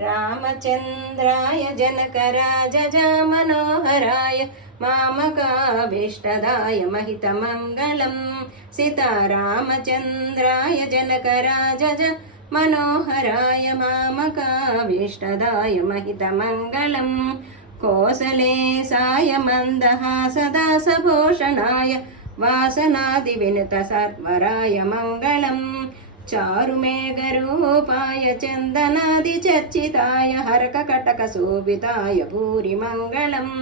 रामचन्द्राय जनकराजज मनोहराय मामकाभीष्टदाय महितमङ्गलम् सीतारामचन्द्राय जनकराजज मनोहराय मामकाभीष्टदाय महितमङ्गलम् कोसलेशाय मन्दहासदासभूषणाय वासनादिविनुतसर्वराय मङ्गलम् चारुमेघरूपाय चन्दनादिचर्चिताय हरककटकशोभिताय भूरिमङ्गलम्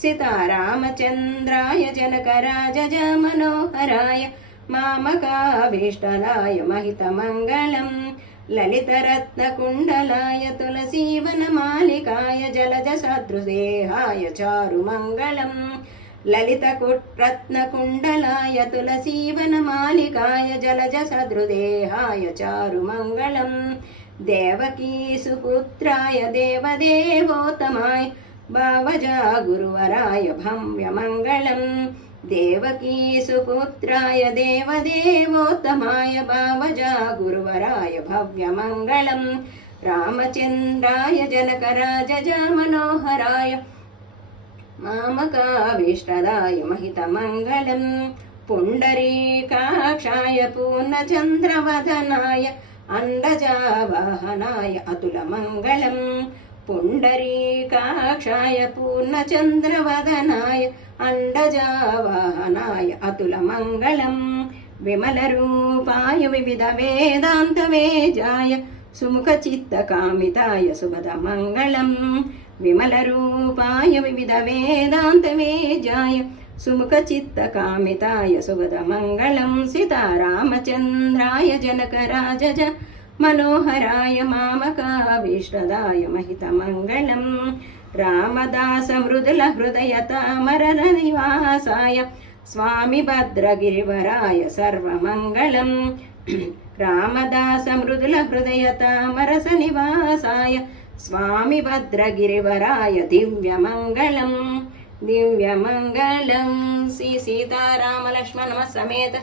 सीतारामचन्द्राय जनकराजज मनोहराय मामकाभीष्टदाय महितमङ्गलम् ललितरत्नकुण्डलाय तुलसीवनमालिकाय जलजसदृशदेहाय चारुमङ्गलम् ललितरत्नकुण्डलाय तुलसीवनमालिकाय जलजसदृदेहाय चारुमङ्गलम् देवकीसुपुत्राय देवदेवोत्तमाय भावजा गुरुवराय भव्यमङ्गलम् देवकीसुपुत्राय देवदेवोत्तमाय भावजा गुरुवराय भव्यमङ्गलम् रामचन्द्राय जनकराजज मनोहराय मामकाभीष्टदाय महितमङ्गलम् पुण्डरीकाक्षाय पूर्णचन्द्रवदनाय अण्डजावाहनाय अतुलमङ्गलम् पुण्डरीकाक्षाय पूर्णचन्द्रवदनाय अण्डजावाहनाय अतुलमङ्गलम् विमलरूपाय विविधवेदान्तवेजाय सुमुखचित्तकामिताय सुभदमङ्गलम् विमलरूपाय विविधवेदान्तवेजाय सुमुखचित्तकामिताय सुभदमङ्गलम् सीतारामचन्द्राय जनकराजज मनोहराय मामकाभीष्टदाय महितमङ्गलम् रामदासमृदुलहृदयतामरनिवासाय स्वामी भद्रगिरिवराय सर्वमङ्गलम् रामदासमृदुलहृदयतामरसनिवासाय स्वामी भद्रगिरिवराय दिव्यमङ्गलम् दिव्यमङ्गलम् श्री सीताराम लक्ष्मण समेत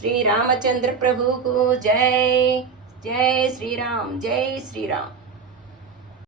श्री रामचंद्र प्रभु को जय। जय श्री राम, जय श्री राम।